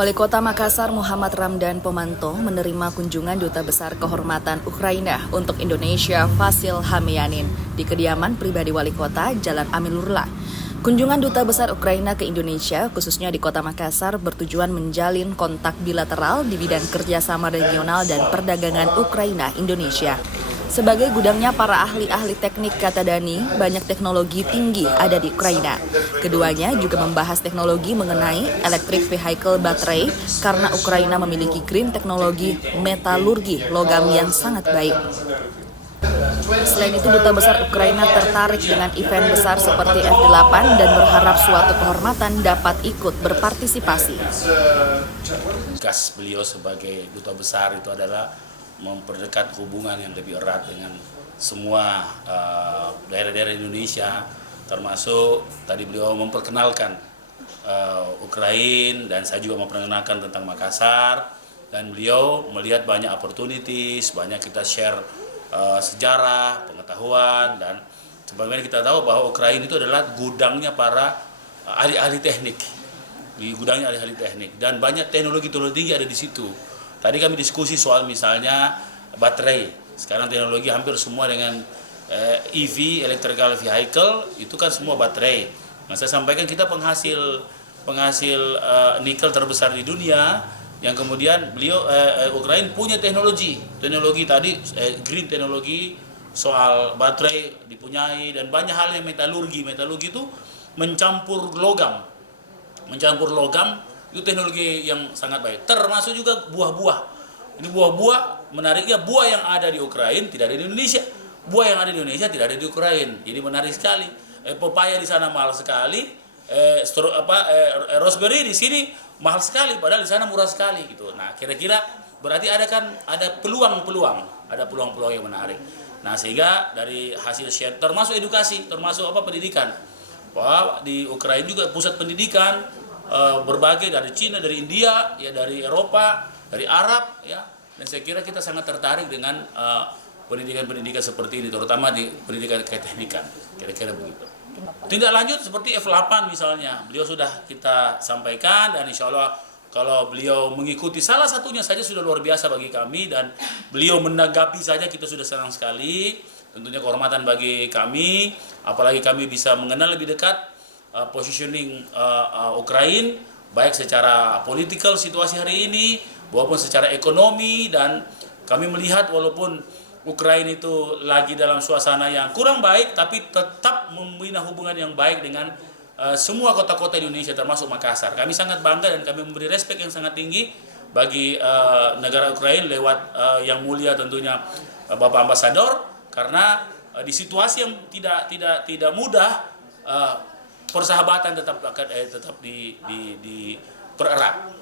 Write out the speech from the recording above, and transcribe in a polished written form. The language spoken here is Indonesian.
Wali Kota Makassar Muhammad Ramdan Pomanto menerima kunjungan Duta Besar Kehormatan Ukraina untuk Indonesia Vasil Hamyanin di kediaman pribadi Wali Kota Jalan Amilurla. Kunjungan Duta Besar Ukraina ke Indonesia, khususnya di Kota Makassar, bertujuan menjalin kontak bilateral di bidang kerjasama regional dan perdagangan Ukraina-Indonesia. Sebagai gudangnya para ahli-ahli teknik, kata Dani, banyak teknologi tinggi ada di Ukraina. Keduanya juga membahas teknologi mengenai electric vehicle baterai karena Ukraina memiliki green teknologi metalurgi logam yang sangat baik. Selain itu, Duta Besar Ukraina tertarik dengan event besar seperti F8 dan berharap suatu kehormatan dapat ikut berpartisipasi. Tugas beliau sebagai Duta Besar itu adalah memperdekat hubungan yang lebih erat dengan semua daerah-daerah Indonesia, termasuk tadi beliau memperkenalkan Ukraina dan saya juga memperkenalkan tentang Makassar, dan beliau melihat banyak opportunities, banyak kita share sejarah, pengetahuan, dan sebagaimana kita tahu bahwa Ukraina itu adalah gudangnya para ahli-ahli teknik, di gudangnya ahli-ahli teknik, dan banyak teknologi tinggi ada di situ. Tadi kami diskusi soal misalnya baterai. Sekarang teknologi hampir semua dengan EV, electrical vehicle, itu kan semua baterai. Nah, saya sampaikan kita penghasil nikel terbesar di dunia, yang kemudian beliau Ukraina punya teknologi tadi green teknologi, soal baterai dipunyai, dan banyak hal yang metalurgi itu mencampur logam itu teknologi yang sangat baik, termasuk juga buah-buah. Ini buah-buah, menariknya buah yang ada di Ukraina tidak ada di Indonesia, buah yang ada di Indonesia tidak ada di Ukraina. Jadi menarik sekali. Pepaya di sana mahal sekali, raspberry di sini mahal sekali, padahal di sana murah sekali gitu. Nah, kira-kira berarti ada peluang yang menarik. Nah, sehingga dari hasil share termasuk edukasi, termasuk pendidikan. Bahwa di Ukraina juga pusat pendidikan berbagai, dari Cina, dari India, ya, dari Eropa, dari Arab, ya. Dan saya kira kita sangat tertarik dengan pendidikan seperti ini, terutama di pendidikan keteknikan, kira-kira begitu. Tindak lanjut seperti F8 misalnya, beliau sudah kita sampaikan, dan insya Allah kalau beliau mengikuti salah satunya saja sudah luar biasa bagi kami, dan beliau menanggapi saja kita sudah senang sekali. Tentunya kehormatan bagi kami, apalagi kami bisa mengenal lebih dekat positioning Ukraina, baik secara political situasi hari ini maupun secara ekonomi. Dan kami melihat walaupun Ukraina itu lagi dalam suasana yang kurang baik, tapi tetap membina hubungan yang baik dengan semua kota-kota di Indonesia, termasuk Makassar. Kami sangat bangga dan kami memberi respek yang sangat tinggi bagi negara Ukraina lewat yang mulia tentunya Bapak Ambasador, karena di situasi yang tidak mudah, persahabatan tetap dipererat.